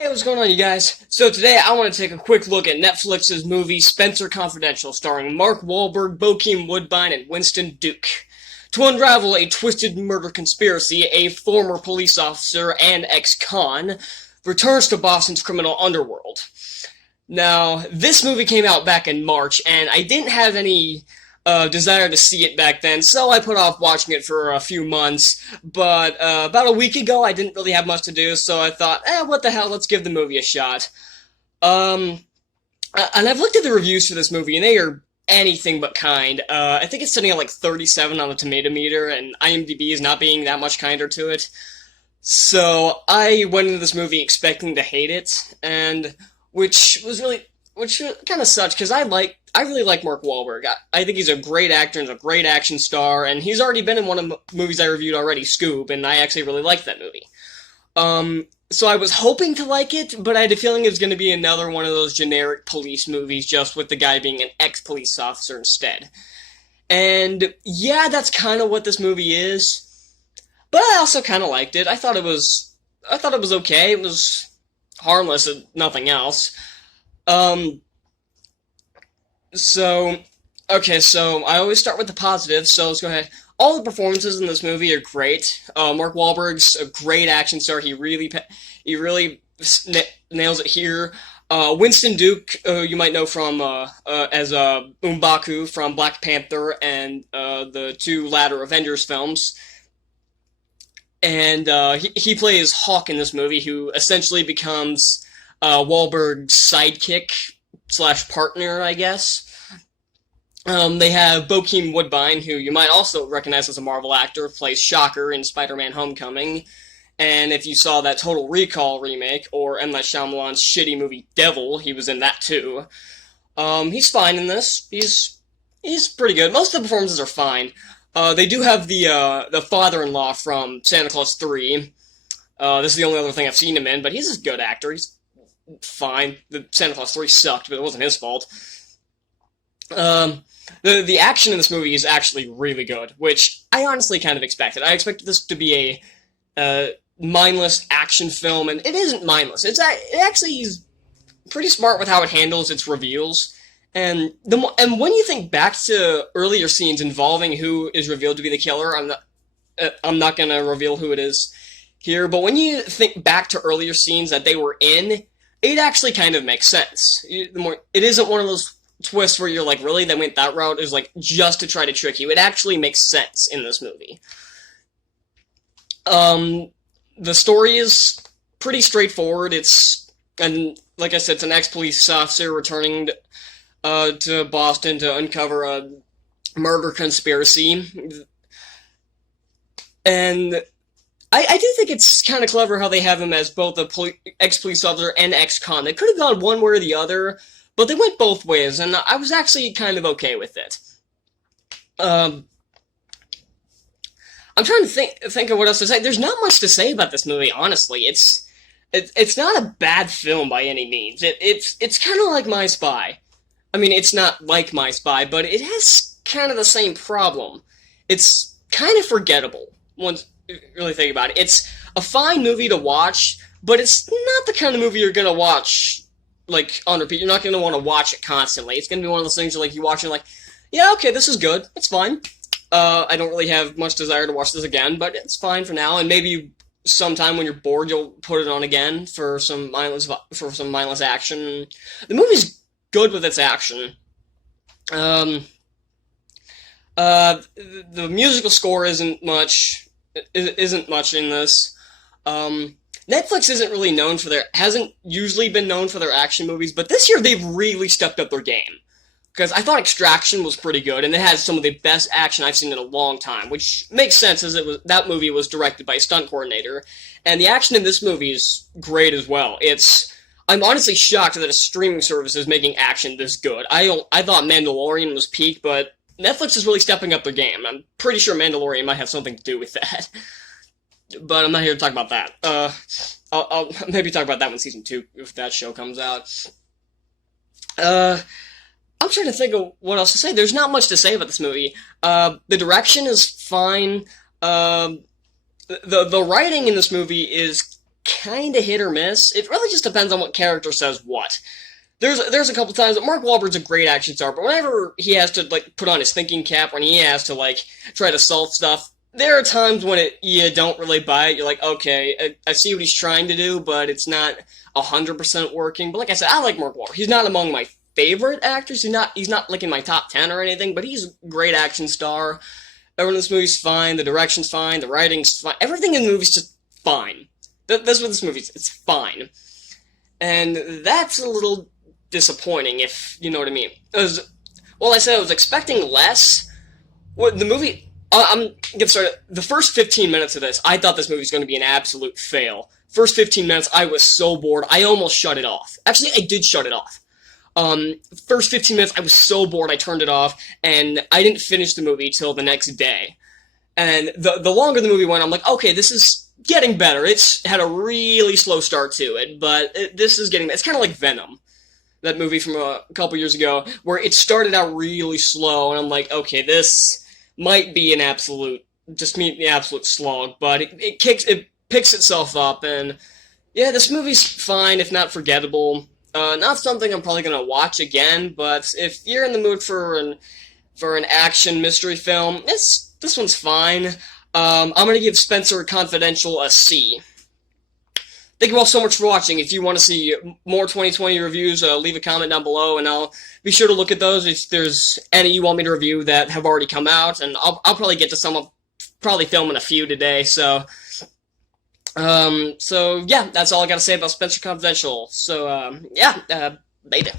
Hey, what's going on, you guys? So today I want to take a quick look at Netflix's movie Spenser Confidential, starring Mark Wahlberg, Bokeem Woodbine, and Winston Duke. To unravel a twisted murder conspiracy, a former police officer and ex-con returns to Boston's criminal underworld. Now, this movie came out back in March, and I didn't have any desire to see it back then, so I put off watching it for a few months. But about a week ago, I didn't really have much to do, so I thought, what the hell, let's give the movie a shot. Um, and I've looked at the reviews for this movie, and they are anything but kind. I think it's sitting at like 37 on the tomato meter, and IMDb is not being that much kinder to it. So I went into this movie expecting to hate it, and which kind of sucks because I really like Mark Wahlberg. I think he's a great actor and a great action star, and he's already been in one of the movies I reviewed already, Scoop, and I actually really liked that movie. So I was hoping to like it, but I had a feeling it was going to be another one of those generic police movies, just with the guy being an ex-police officer instead. And yeah, that's kind of what this movie is. But I also kind of liked it. I thought it was okay. It was harmless and nothing else. Um, so, okay, so I always start with the positives, so let's go ahead. All the performances in this movie are great. Mark Wahlberg's a great action star. He really nails it here. Winston Duke, you might know from as M'Baku from Black Panther and the two latter Avengers films. And he plays Hawk in this movie, who essentially becomes Wahlberg's sidekick slash partner, I guess. They have Bokeem Woodbine, who you might also recognize as a Marvel actor, plays Shocker in Spider-Man: Homecoming. And if you saw that Total Recall remake, or M. Night Shyamalan's shitty movie Devil, he was in that too. He's fine in this. He's pretty good. Most of the performances are fine. They do have the father-in-law from Santa Claus 3. This is the only other thing I've seen him in, but he's a good actor. He's fine. The Santa Claus 3 sucked, but it wasn't his fault. The action in this movie is actually really good, which I honestly kind of expected. I expected this to be a mindless action film, and it isn't mindless. It actually is pretty smart with how it handles its reveals. And when you think back to earlier scenes involving who is revealed to be the killer, I'm not gonna reveal who it is here, but when you think back to earlier scenes that they were in, it actually kind of makes sense. It isn't one of those twists where you're like, really, they went that route? It was like just to try to trick you. It actually makes sense in this movie. The story is pretty straightforward. And like I said, it's an ex-police officer returning to Boston to uncover a murder conspiracy. And I do think it's kind of clever how they have him as both a ex-police officer and ex-con. They could have gone one way or the other, but they went both ways, and I was actually kind of okay with it. I'm trying to think of what else to say. There's not much to say about this movie, honestly. It's not a bad film by any means. It's kind of like My Spy. I mean, it's not like My Spy, but it has kind of the same problem. It's kind of forgettable once you really think about it. It's a fine movie to watch, but it's not the kind of movie you're gonna watch like on repeat. You're not gonna want to watch it constantly. It's gonna be one of those things where like you watch and like, yeah, okay, this is good. It's fine. I don't really have much desire to watch this again, but it's fine for now. And maybe sometime when you're bored, you'll put it on again for some mindless action. The movie's good with its action. The musical score isn't much in this. Netflix hasn't usually been known for their action movies, but this year they've really stepped up their game. Because I thought Extraction was pretty good, and it had some of the best action I've seen in a long time, which makes sense as that movie was directed by a stunt coordinator, and the action in this movie is great as well. I'm honestly shocked that a streaming service is making action this good. I thought Mandalorian was peak, but Netflix is really stepping up their game. I'm pretty sure Mandalorian might have something to do with that. But I'm not here to talk about that. I'll maybe talk about that when season 2, if that show comes out. I'm trying to think of what else to say. There's not much to say about this movie. The direction is fine. The writing in this movie is kind of hit or miss. It really just depends on what character says what. There's a couple times that Mark Wahlberg's a great action star, but whenever he has to like put on his thinking cap, when he has to like try to solve stuff, there are times when you don't really buy it. You're like, okay, I see what he's trying to do, but it's not 100% working. But like I said, I like Mark Wahlberg. He's not among my favorite actors. He's not like in my top 10 or anything, but he's a great action star. Everyone in this movie's fine. The direction's fine. The writing's fine. Everything in the movie's just fine. That's what this movie's. It's fine, and that's a little disappointing, if you know what I mean. Well, I said I was expecting less. The movie, I'm getting started. The first 15 minutes of this, I thought this movie was going to be an absolute fail. First 15 minutes, I was so bored, I almost shut it off. Actually, I did shut it off. First 15 minutes, I was so bored, I turned it off, and I didn't finish the movie till the next day. And the longer the movie went, I'm like, okay, this is getting better. It's had a really slow start to it, but this is getting, it's kind of like Venom. That movie from a couple years ago, where it started out really slow, and I'm like, okay, this might be an absolute, just meet the absolute slog, but it picks itself up, and yeah, this movie's fine, if not forgettable. Not something I'm probably gonna watch again, but if you're in the mood for an action mystery film, this one's fine. I'm gonna give Spenser Confidential a C. Thank you all so much for watching. If you want to see more 2020 reviews, leave a comment down below, and I'll be sure to look at those if there's any you want me to review that have already come out, and I'll probably get to some. I'll probably filming a few today, so yeah, that's all I gotta say about Spenser Confidential. So, yeah, later.